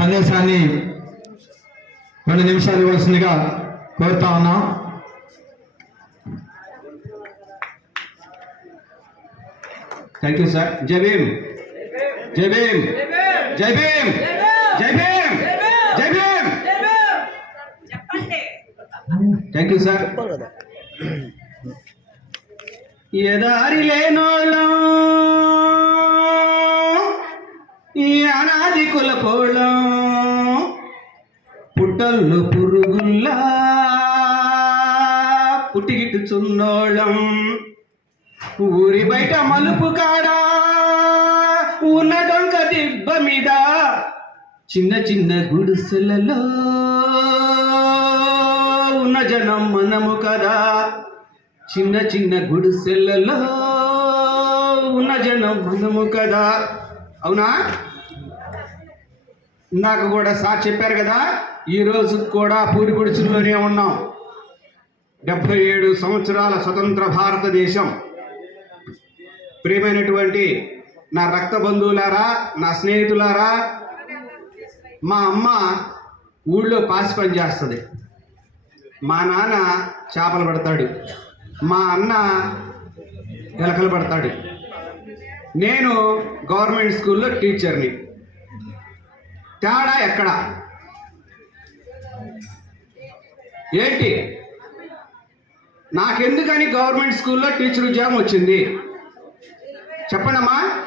సందేశాన్ని రెండు నిమిషాలు ఇవ్వాల్సిందిగా కోరుతా ఉన్నాం. థ్యాంక్ యూ సార్ జై భీమ్ జై భీమ్ జై భీమ్ జై భీమ్ జై భీమ్ చెప్పండి థ్యాంక్ యూ సార్ ఎదారి లేనోళ్ళం ఈ అనాది కులపోళం. పుట్టల్లో పురుగుల్లా. పుట్టిగిట్టుచున్నోళం ఊరి బయట మలుపు కాడా. ఉన్న డొంక దిబ్బ మీద. చిన్న చిన్న గుడిసెలలో. ఉన్న జనం మనము కదా. చిన్న చిన్న గుడిసెలలో. ఉన్న జనం మనము కదా. అవునా? ఇందాక కూడా సార్ చెప్పారు కదా ఈ రోజు కూడా పూరి గుడిసెల్లోనే ఉన్నాం. డెబ్భై ఏడు సంవత్సరాల స్వతంత్ర భారతదేశం. ప్రియమైనటువంటి నా రక్త బంధువులారా నా స్నేహితులారా మా అమ్మ ఊళ్ళో పాసి పని చేస్తుంది. మా నాన్న చేపలు పడతాడు. మా అన్న ఎలకలు పడతాడు. నేను గవర్నమెంట్ స్కూల్లో టీచర్ని. తేడా ఎక్కడ? ఏంటి? నాకెందుకని గవర్నమెంట్ స్కూల్లో టీచర్ ఉద్యోగం వచ్చింది? చెప్పండమ్మా.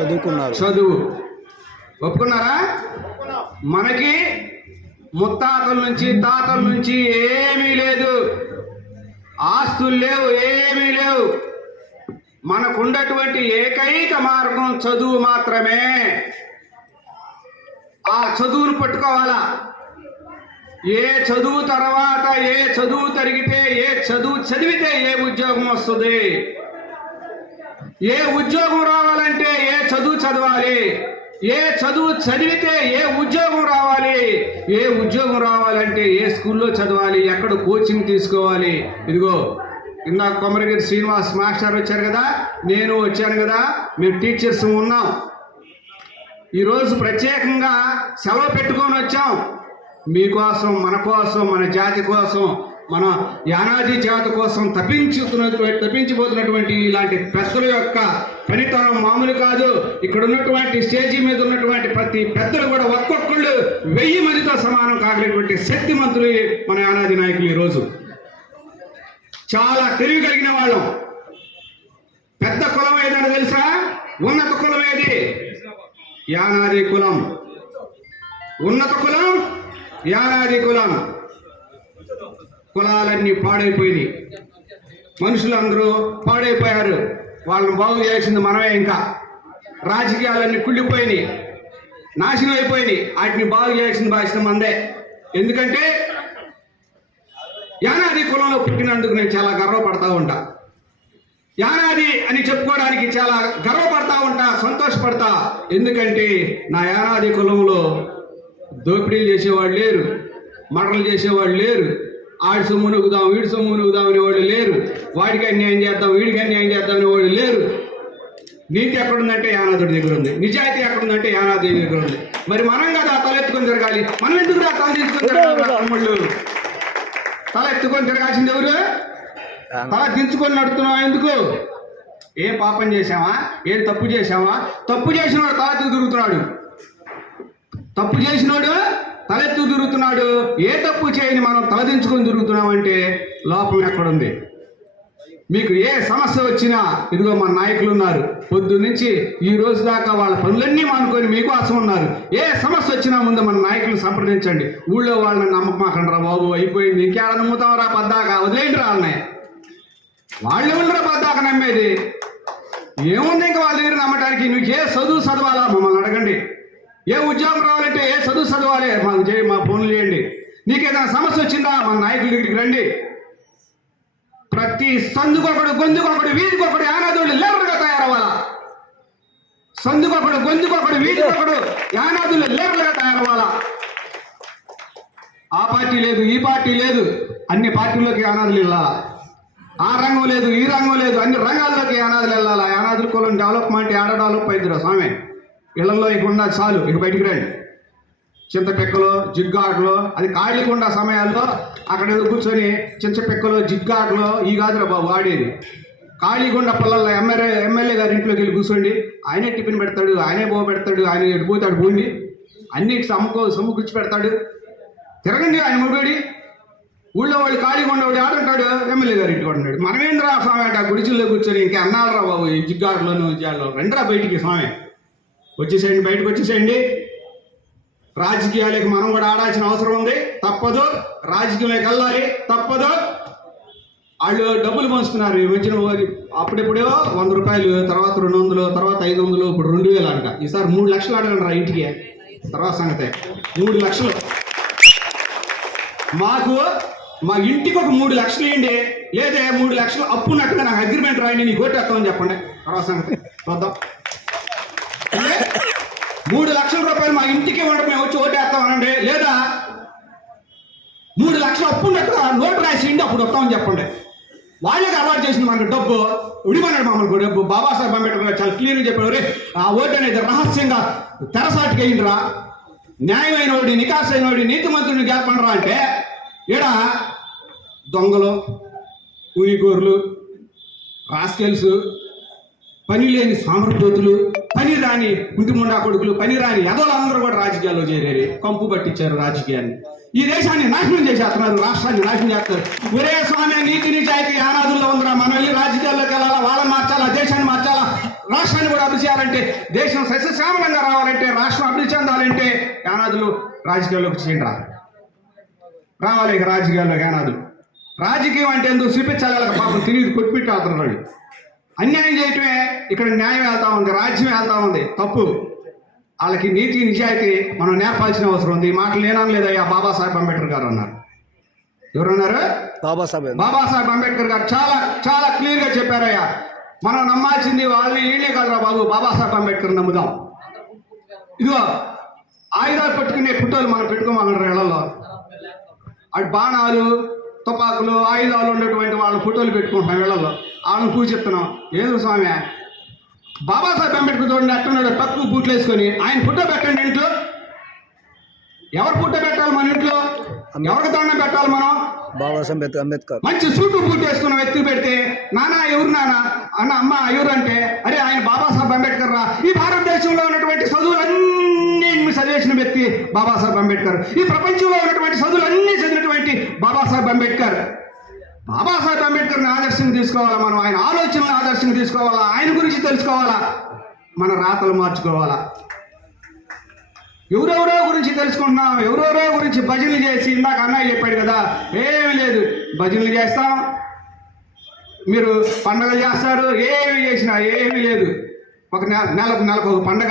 చదువుకున్నారు. చదువు. ఒప్పుకున్నారా? మనకి ముత్తాతల నుంచి తాతల నుంచి ఏమీ లేదు. ఆస్తులు లేవు ఏమీ లేవు. మనకుండటువంటి ఏకైక మార్గం చదువు మాత్రమే. ఆ చదువును పట్టుకోవాలా? ఏ చదువు తర్వాత ఏ చదువు తరిగితే ఏ చదువు చదివితే ఏ ఉద్యోగం వస్తుంది? ఏ ఉద్యోగం రావాలంటే ఏ చదువు చదవాలి? ఏ చదువు చదివితే ఏ ఉద్యోగం రావాలి? ఏ ఉద్యోగం రావాలంటే ఏ స్కూల్లో చదవాలి? ఎక్కడ కోచింగ్ తీసుకోవాలి? ఇదిగో ఇందాక కొమరగిరి శ్రీనివాస్ మాస్టర్ వచ్చారు కదా? నేను వచ్చాను కదా? మేము టీచర్స్ ఉన్నాం. ఈరోజు ప్రత్యేకంగా సెలవు పెట్టుకొని వచ్చాం. మీకోసం మన కోసం మన జాతి కోసం మన యానాది జాతి కోసం తప్పించుతున్నటువంటి తప్పించిపోతున్నటువంటి ఇలాంటి పెద్దల యొక్క పనితనం మామూలు కాదు. ఇక్కడ ఉన్నటువంటి స్టేజీ మీద ఉన్నటువంటి ప్రతి పెద్దలు కూడా ఒక్కొక్కళ్ళు వెయ్యి మందితో సమానం కాగలేటువంటి శక్తిమంతులు మన యానాది నాయకులు ఈరోజు చాలా తెలివి కలిగిన వాళ్ళం. పెద్ద కులం ఏదని తెలుసా? ఉన్నత కులం ఏది? యానాది కులం. ఉన్నత కులం యానాది కులం. కులాలన్నీ పాడైపోయినాయి. మనుషులందరూ పాడైపోయారు. వాళ్ళని బాగు చేసింది మనమే ఇంకా. రాజకీయాలన్నీ కుళ్ళిపోయినాయి. నాశనం అయిపోయినాయి. వాటిని బాగు చేయాల్సిన బాధ్యత మందే. ఎందుకంటే యానాది కులంలో పుట్టినందుకు నేను చాలా గర్వపడతా ఉంటా. యానాది అని చెప్పుకోవడానికి చాలా గర్వపడతా ఉంటా సంతోషపడతా. ఎందుకంటే నా యానాది కులంలో దోపిడీలు చేసేవాళ్ళు లేరు మటలు చేసేవాళ్ళు లేరు ఆడి సొమ్ము నుగుదాం వీడి సొమ్ము నుగుదాం అనేవాళ్ళు లేరు వాడికి అన్యాయం చేద్దాం వీడికి అన్యాయం చేద్దాం అనేవాళ్ళు లేరు. నీతి ఎక్కడుందంటే యానాదుడి దగ్గర ఉంది నిజాయితీ ఎక్కడుందంటే యానాది దగ్గర ఉంది. మరి మనం కదా తల ఎత్తుకొని తిరగాలి. మనం ఎందుకు తల తీసుకొని తల ఎత్తుకొని తిరగాల్సింది ఎవరు? తల దించుకొని నడుతున్నావా ఎందుకు? ఏం పాపం చేశావా? ఏం తప్పు చేశావా? తప్పు చేసినవాడు తల ఎత్తు తిరుగుతున్నాడు. తప్పు చేసినోడు తలెత్తు తిరుగుతున్నాడు. ఏ తప్పు చేయని మనం తలదించుకొని తిరుగుతున్నామంటే లోపం ఎక్కడుంది? మీకు ఏ సమస్య వచ్చినా ఇదిగో మన నాయకులు ఉన్నారు. పొద్దు నుంచి ఈ రోజు దాకా వాళ్ళ పనులన్నీ మానుకొని మీకోసం ఉన్నారు. ఏ సమస్య వచ్చినా ముందు మన నాయకులు సంప్రదించండి. ఊళ్ళో వాళ్ళని నమ్మకమాకండి రా బాబు అయిపోయింది. ఇంకేడ నమ్ముతాం రా పద్దాక. వదిలేండి రా వాళ్ళని. వాళ్ళు ఉండరా బద్దాక నమ్మేది. ఏముంది ఇంకా వాళ్ళ దగ్గర నమ్మటానికి? నువ్వు ఏ చదువు చదవాలా? మమ్మల్ని అడగండి. ఏ ఉద్యోగం రావాలంటే ఏ చదువు చదవాలి? మాకు చేయి మా ఫోన్లు చేయండి. నీకు ఏదైనా సమస్య వచ్చిందా? మా నాయకుల దగ్గరికి రండి. ప్రతి సందుకొకడు గొంతుకొకడు వీధికొకడు యానాదుడు లేబర్గా తయారవ్వాలా? సందుకొకడు గొంతుకొకడు వీధికొకడు యానాదులు లేబర్గా తయారవ్వాలా? ఆ పార్టీ లేదు ఈ పార్టీ లేదు. అన్ని పార్టీల్లోకి యానాదులు వెళ్ళాలా? ఆ రంగం లేదు ఈ రంగం లేదు. అన్ని రంగాల్లోకి యానాదులు వెళ్ళాలి? యానాదుల కులం డెవలప్మెంట్ ఏడ డెవలప్ అయిద్దిరా స్వామి. ఇళ్ళలో ఇక చాలు ఇక బయటికి రండి. చింతపెక్కలు జిగ్గాటలు అది కాళ్ళకుండా సమయాల్లో అక్కడ కూర్చొని చింతపెక్కలు జిగ్గాటలు ఈ కాదురా బాబు వాడేది. కాళీగొండ పిల్లల ఎమ్మెల్యే ఎమ్మెల్యే గారి ఇంట్లోకి వెళ్ళి కూర్చోండి. ఆయనే టిఫిన్ పెడతాడు ఆయనే బో పెడతాడు ఆయన ఎటు పోతాడు భూమి అన్ని సమ్ముకో సమ్ముకూర్చి పెడతాడు. తిరగండి ఆయన ముడిపడి ఊళ్ళో వాళ్ళు ఖాళీగా ఉండేవాడు ఆడుంటాడు ఎమ్మెల్యే గారు ఇంటికి ఉన్నాడు. మనమేంద్రా స్వామి అంటే ఆ గుడిచిల్లో కూర్చొని ఇంకా అన్నాడరా బాబు ఈ జిగ్గాడులోను జాలో రండిరా బయటికి స్వామి. వచ్చేసేయండి బయటకు వచ్చేసేయండి. రాజకీయాలకు మనం కూడా ఆడాల్సిన అవసరం ఉంది. తప్పదు. రాజకీయంలోకి వెళ్ళాలి. తప్పదు. వాళ్ళు డబ్బులు పంచుతున్నారు. ఈ మధ్యన అప్పుడెప్పుడో వంద రూపాయలు తర్వాత రెండు వందలు తర్వాత ఐదు వందలు ఇప్పుడు రెండు వేలు అంట ఈసారి మూడు లక్షలు అడగండి రా ఇంటికి. తర్వాత సంగతే. మూడు లక్షలు. మాకు మా ఇంటికి ఒక మూడు లక్షలు ఇవ్వండి లేదే మూడు లక్షలు అప్పు నాకు నాకు అగ్రిమెంట్ రాయండి నీకు కొట్టేస్తామని చెప్పండి. తర్వాత సంగతి. చూద్దాం. మూడు లక్షల రూపాయలు మా ఇంటికి ఇవ్వండి మేము వచ్చి ఓటేస్తామనండి లేదా మూడు లక్షలు అప్పు ఉన్నట్టుగా నోటు రాసేయండి అప్పుడు వస్తామని చెప్పండి. వాళ్ళకి అలవాటు చేసింది మనకు డబ్బు. ఉడిమన్నాడు మమ్మల్ని డబ్బు. బాబాసాహెబ్ అంబేద్కర్ గారు చాలా క్లియర్గా చెప్పారు ఆ ఓటు అనేది రహస్యంగా తెరసాటికి అయిందిరా న్యాయమైన వాడి నికాస్ అయిన వాడి నీతిమంతుడిని గెలపండిరా అంటే ఈడ దొంగలు కూలికోరులు రాస్కెల్స్ పని లేని సామర్పోతులు పని రాని కుంటిముండా కొడుకులు పని రాని ఎదలందరూ కూడా రాజకీయాల్లో చేరారు కంపు పట్టించారు రాజకీయాన్ని. ఈ దేశాన్ని నాశనం చేసేస్తున్నారు రాష్ట్రాన్ని నాశనం చేస్తారు ఒరే స్వామి నీతి నిజాయితీ ఆనాదుల్లో ఉందిరా. మనం వెళ్ళి రాజకీయాల్లోకి వెళ్ళాలా? వాళ్ళని మార్చాలా? దేశాన్ని మార్చాలా? రాష్ట్రాన్ని కూడా అభివృద్ధి చేయాలంటే దేశం సస్యశ్యామలంగా రావాలంటే రాష్ట్రం అభివృద్ధి చెందాలంటే యానాదులు రాజకీయాల్లోకి చేయండి రావాలి ఇక రాజకీయాల్లోకి యానాదులు. రాజకీయం అంటే ఎందుకు వాళ్ళకి పాపం తిరిగి కొట్టిపెట్టి అవుతున్నాడు అన్యాయం చేయటమే ఇక్కడ న్యాయం వెళ్తా ఉంది రాజ్యం వెళ్తా ఉంది. తప్పు. వాళ్ళకి నీతి నిజాయితీ మనం నేర్పాల్సిన అవసరం ఉంది. ఈ మాటలు నేనం లేదయ్యా బాబాసాహెబ్ అంబేద్కర్ గారు అన్నారు. ఎవరన్నారు? బాబాసాహెబ్ బాబాసాహెబ్ అంబేద్కర్ గారు చాలా చాలా క్లియర్గా చెప్పారయ్యా మనం నమ్మాల్సింది వాళ్ళని వీళ్ళే కాదురా బాబు బాబాసాహెబ్ అంబేద్కర్ నమ్ముదాం. ఇదిగో ఆయుధాలు పట్టుకునే ఫోటోలు మనం పెట్టుకోమన్నారు ఇళ్ళలో అటు బాణాలు తుపాకులు ఆయుధాలు ఉన్నటువంటి వాళ్ళ ఫోటోలు పెట్టుకుంటున్నాం ఇళ్ళలో. వాళ్ళని పూజిస్తున్నాం. ఏదో స్వామి? బాబాసాహెబ్ అంబేద్కర్ చూడండి అట్టున్నాడు. తక్కువ బూట్లు వేసుకొని ఆయన ఫోటో పెట్టండి ఇంట్లో. ఎవరు ఫోటో పెట్టాలి మన ఇంట్లో? ఎవరికి దండం పెట్టాలి మనం? బాబాసాహెబ్ అంబేద్కర్ మంచి సూటు బూట్ వేసుకున్న వ్యక్తి పెడితే నానా ఎవరు నాన్న అన్న అమ్మ ఎవరు? అంటే అరే ఆయన బాబాసాహెబ్ అంబేద్కర్ రా ఈ భారతదేశంలో ఉన్నటువంటి చదువులన్నీ చదివేసిన వ్యక్తి బాబాసాహెబ్ అంబేద్కర్? ఈ ప్రపంచంలో ఉన్నటువంటి చదువులన్నీ చదివినటువంటి బాబాసాహెబ్ అంబేద్కర్. బాబాసాహెబ్ అంబేద్కర్ని ఆదర్శంగా తీసుకోవాలా మనం? ఆయన ఆలోచనలు ఆదర్శంగా తీసుకోవాలా? ఆయన గురించి తెలుసుకోవాలా? మన రాతలు మార్చుకోవాలా? ఎవరెవరో గురించి తెలుసుకుంటున్నాం? ఎవరెవరో గురించి భజనలు చేసి ఇందాక అన్నయ్య చెప్పాడు కదా ఏమీ లేదు. భజనలు చేస్తాం. మీరు పండగలు చేస్తారు. ఏమి చేసినా ఏమీ లేదు. ఒక నెల నెలకు నెలకు ఒక పండగ.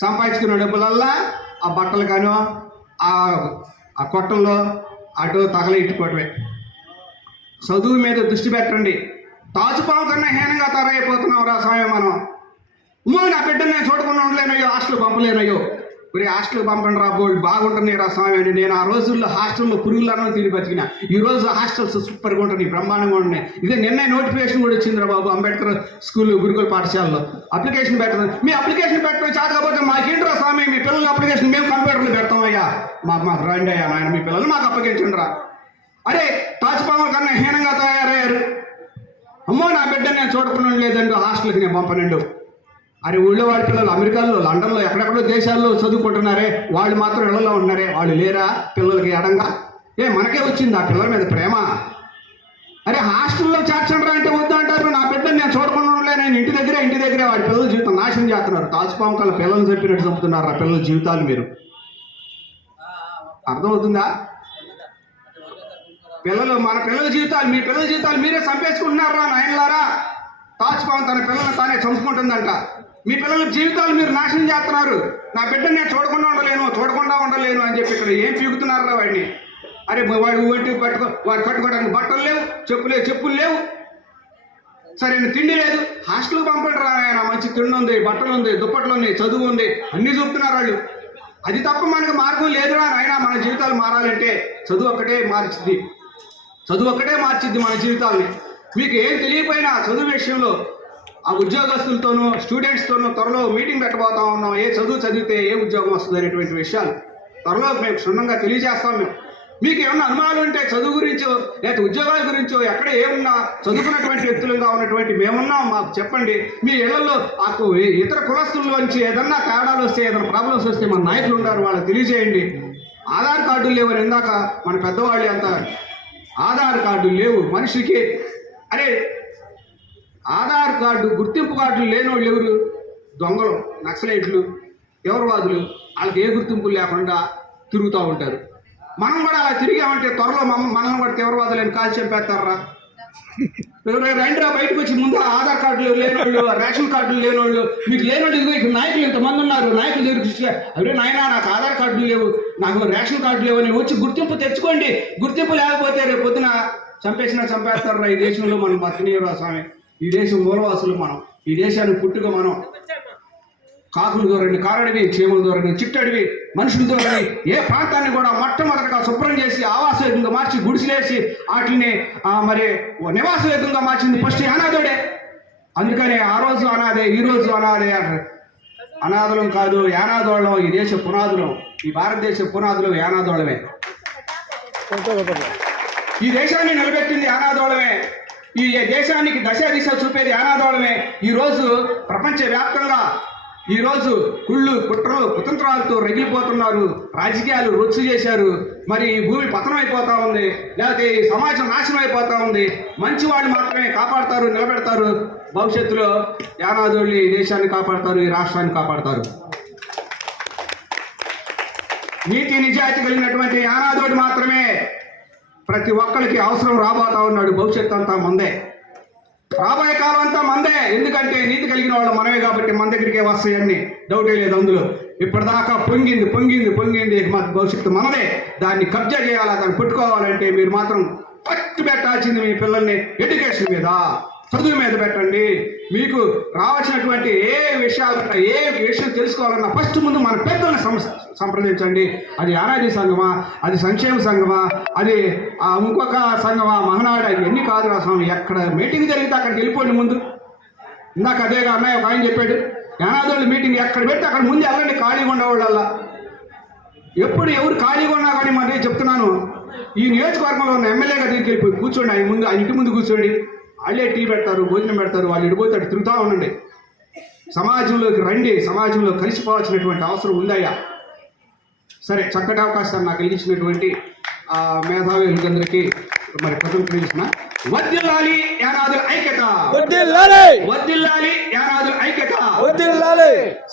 సంపాదించుకున్న డబ్బులల్లా ఆ బట్టలు కాను ఆ కొట్టల్లో అటు తగల ఇట్టుకోవటమే. చదువు మీద దృష్టి పెట్టండి. తాచుపాము కన్నా హీనంగా తయారైపోతున్నాం రా స్వామి మనం. అమ్మో నా బిడ్డను నేను చూడకుండా ఉండలేనయ్యో హాస్టల్ పంపలేనయ్యో. మరి హాస్టల్ పంపండి రా బోల్డ్ బాగుంటుంది రా స్వామి అని నేను ఆ రోజుల్లో హాస్టల్లో పురుగులను తిని బతికిన. ఈ రోజు హాస్టల్స్ సూపర్గా ఉంటుంది బ్రహ్మాండంగా ఉన్నాయి ఇదే నిన్న నోటిఫికేషన్ కూడా వచ్చింది రా బాబు అంబేద్కర్ స్కూల్ గురుకుల పాఠశాలలో. అప్లికేషన్ పెట్టడం మీ అప్లికేషన్ పెట్టడం చాకపోతే మాకేంట్రా స్వామి? మీ పిల్లల అప్లికేషన్ మేము కంప్యూటర్లో పెడతామయ్యా. మా మాకు రండి అయ్యా నాయన మీ పిల్లలు మాకు అప్పగించండి రా అరే తాజ్పాముల కన్నా హీనంగా తయారయ్యారు. అమ్మో నా బిడ్డ నేను చూడకుండా లేదండి హాస్టల్కి నేను పంపనండు. అరే ఊళ్ళో వాడి పిల్లలు అమెరికాలో లండన్లో ఎక్కడెక్కడో దేశాల్లో చదువుకుంటున్నారే వాళ్ళు మాత్రం ఇళ్ళలో ఉన్నారే వాళ్ళు లేరా? పిల్లలకి ఎడంగా ఏ మనకే వచ్చింది ఆ పిల్లల మీద ప్రేమ. అరే హాస్టల్లో చేర్చండి అంటే వద్దు అంటారు. నా బిడ్డను నేను చూడకుండా ఉండలే నేను ఇంటి దగ్గరే ఇంటి దగ్గరే వాడి పిల్లల జీవితం నాశనం చేస్తున్నారు. తాచుపాము కల పిల్లలు చెప్పినట్టు చంపుతున్నారు ఆ పిల్లల జీవితాలు మీరు? అర్థమవుతుందా? పిల్లలు మన పిల్లల జీవితాలు మీ పిల్లల జీవితాలు మీరే చంపేసుకుంటున్నారా నాయనలారా? తాచుపాము తన పిల్లల్ని తానే చంపుకుంటుందంట. మీ పిల్లల జీవితాలు మీరు నాశనం చేస్తున్నారు. నా బిడ్డని నేను చూడకుండా ఉండలేను చూడకుండా ఉండలేను అని చెప్పి ఇక్కడ ఏం పీకుతున్నారా వాడిని? అరే వాడు ఒంటి పట్టుకో వాడు కట్టుకోవడానికి బట్టలు లేవు చెప్పులే చెప్పులు లేవు. సరైన తిండి లేదు. హాస్టల్కి పంపండి రా ఆయన మంచి తిండి ఉంది బట్టలు ఉంది దుప్పట్లు ఉంది చదువు ఉంది అన్నీ చూపుతున్నారు వాళ్ళు. అది తప్ప మనకు మార్గం లేదురా నాయన మన జీవితాలు మారాలంటే చదువు ఒక్కటే మార్చింది చదువు ఒక్కటే మార్చిద్ది మన జీవితాలని. మీకు ఏం తెలియకపోయినా చదువు విషయంలో ఆ ఉద్యోగస్తులతోనూ స్టూడెంట్స్తోనూ త్వరలో మీటింగ్ పెట్టబోతా ఉన్నాం. ఏ చదువు చదివితే ఏ ఉద్యోగం వస్తుంది అనేటువంటి విషయాలు త్వరలో మేము క్షుణ్ణంగా తెలియజేస్తాం మేము. మీకు ఏమన్నా అనుమానాలు ఉంటే చదువు గురించో లేకపోతే ఉద్యోగాల గురించో ఎక్కడ ఏమున్నా చదువుకున్నటువంటి వ్యక్తులుగా ఉన్నటువంటి మేమున్నాం మాకు చెప్పండి. మీ ఇళ్ళలో మాకు ఇతర కులస్తుల్లోంచి ఏదన్నా తేడాలు వస్తే ఏదైనా ప్రాబ్లమ్స్ వస్తే మన నాయకులు ఉన్నారు వాళ్ళకి తెలియజేయండి. ఆధార్ కార్డులు లేవని ఇందాక మన పెద్దవాళ్ళు అంత ఆధార్ కార్డులు లేవు. మనిషికి అరే ఆధార్ కార్డు గుర్తింపు కార్డులు లేని వాళ్ళు ఎవరు? దొంగలు నక్సలైట్లు తీవ్రవాదులు. వాళ్ళకి ఏ గుర్తింపు లేకుండా తిరుగుతూ ఉంటారు. మనం కూడా అలా తిరిగామంటే త్వరలో మమ్మ మనల్ని కూడా తీవ్రవాదులని కాల్ చంపేస్తారా? రండిరా బయటకు వచ్చి ముందు ఆధార్ కార్డులు లేనోళ్ళు రేషన్ కార్డులు లేనోళ్ళు. మీకు లేనోళ్ళు ఇదిగో ఇక్కడ నాయకులు ఇంతమంది ఉన్నారు. నాయకులు దగ్గర చూస్తే అరే నాయనా నాకు ఆధార్ కార్డులు లేవు. నాకు రేషన్ కార్డులు లేవు అని వచ్చి గుర్తింపు తెచ్చుకోండి. గుర్తింపు లేకపోతే రేపు పొద్దున చంపేసినా చంపేస్తారా? ఈ దేశంలో మనం బతినీయరా స్వామి? ఈ దేశం మూలవాసులు మనం ఈ దేశానికి పుట్టుక మనం. కాకులు దూరండి కారడివి చీమలు దూరండి చిట్టడివి మనుషులు దూరండి ఏ ప్రాంతాన్ని కూడా మొట్టమొదటిగా శుభ్రం చేసి ఆవాస యుగంగా మార్చి గుడిసెలేసి వాటిని మరి నివాస యుగంగా మార్చింది ఫస్ట్ అనాథుడే. అందుకనే ఆ రోజు అనాథే ఈ రోజు అనాథే అంటారు అనాథులం కాదు యానాదోళం ఈ దేశ పునాదులం ఈ భారతదేశ పునాదులు యానాదోళమే ఈ దేశాన్ని నిలబెట్టింది యానాదోళమే ఈ దేశానికి దశ దిశ చూపేది యానాదోళమే ఈ రోజు ప్రపంచ వ్యాప్తంగా కుళ్ళు కుట్రలు కుతంత్రాలతో రగిలిపోతున్నారు. రాజకీయాలు రొచ్చు చేశారు. మరి ఈ భూమి పతనం అయిపోతా ఉంది. లేకపోతే ఈ సమాజం నాశనం అయిపోతా ఉంది. మంచి వాళ్ళు మాత్రమే కాపాడతారు నిలబెడతారు. భవిష్యత్తులో యానాదోళ్ళు ఈ దేశాన్ని కాపాడతారు ఈ రాష్ట్రాన్ని కాపాడతారు. నీతి నిజాయితీ కలిగినటువంటి యానాదోడి మాత్రమే ప్రతి ఒక్కరికి అవసరం రాబోతా ఉన్నాడు. భవిష్యత్తు అంతా మందే. రాబోయే కాలం అంతా మందే. ఎందుకంటే నీతి కలిగిన వాళ్ళు మనమే కాబట్టి మన దగ్గరికే వస్తాయని డౌటే లేదు అందులో. ఇప్పటిదాకా పొంగింది పొంగింది పొంగింది మా భవిష్యత్తు మనదే. దాన్ని కబ్జా చేయాలా దాన్ని పెట్టుకోవాలంటే మీరు మాత్రం ఫస్ట్ పెట్టాల్సింది మీ పిల్లల్ని ఎడ్యుకేషన్ మీద. చదువు మీద పెట్టండి. మీకు రావాల్సినటువంటి ఏ విషయాలు ఏ విషయం తెలుసుకోవాలన్నా ఫస్ట్ ముందు మన పెద్దలను సంప్రదించండి. అది అనాది సంఘమా అది సంక్షేమ సంఘమా అది ఆ ఇంకొక సంఘమా మహనాడు అది ఎన్ని కాదు రా స్వామి. ఎక్కడ మీటింగ్ జరిగితే అక్కడికి వెళ్ళిపోండి ముందు. ఇందాక అదేగా అన్నయ్య ఒక ఆయన చెప్పాడు యానాదోళ్ళు మీటింగ్ ఎక్కడ పెడితే అక్కడ ముందు వెళ్ళండి ఖాళీగా ఉండేవాళ్ళల్లా ఎప్పుడు ఎవరు ఖాళీగా ఉన్నా కానీ మరి చెప్తున్నాను ఈ నియోజకవర్గంలో ఉన్న ఎమ్మెల్యేగా దగ్గరికి వెళ్ళిపోయి కూర్చోండి ఆయన ముందు ఆయన ఇంటి ముందు కూర్చోండి. వాళ్ళే టీ పెడతారు భోజనం పెడతారు వాళ్ళు ఇడిపోతాడు తిరుగుతూ ఉండండి. సమాజంలోకి రండి సమాజంలో కలిసిపోవాల్సినటువంటి అవసరం ఉందయ్యా. సరే చక్కటి అవకాశాన్ని నాకు కలిగించినటువంటి మేధావులందరికీ మరి తెలిసిన వద్దిల్లాలి యానాదుల ఐక్యత. వదిల్లాలి వద్దిల్లాలి యానాదుల ఐక్యత.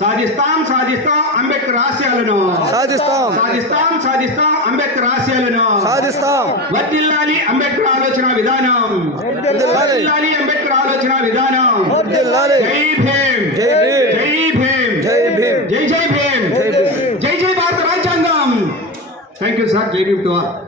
సాధిస్తాం సాధిస్తాం అంబేద్కర్ ఆశయాలను. సాధిస్తాం. సాధిస్తాం సాధిస్తాం అంబేద్కర్ ఆశయాలను. సాధిస్తాం. వర్దిల్లాలి అంబేద్కర్ ఆలోచన విధానం. వర్ధిల్లాలి అంబేద్కర్ ఆలోచన విధానం. వదిల్లాలి జై భీమ్. జై భీమ్. జై భీమ్. జై భీమ్. జై జై భీమ్. జై భీమ్. జై జై భారత రాజ్యాంగం. థ్యాంక్ యూ సార్ జై భీమ్ టు ఆల్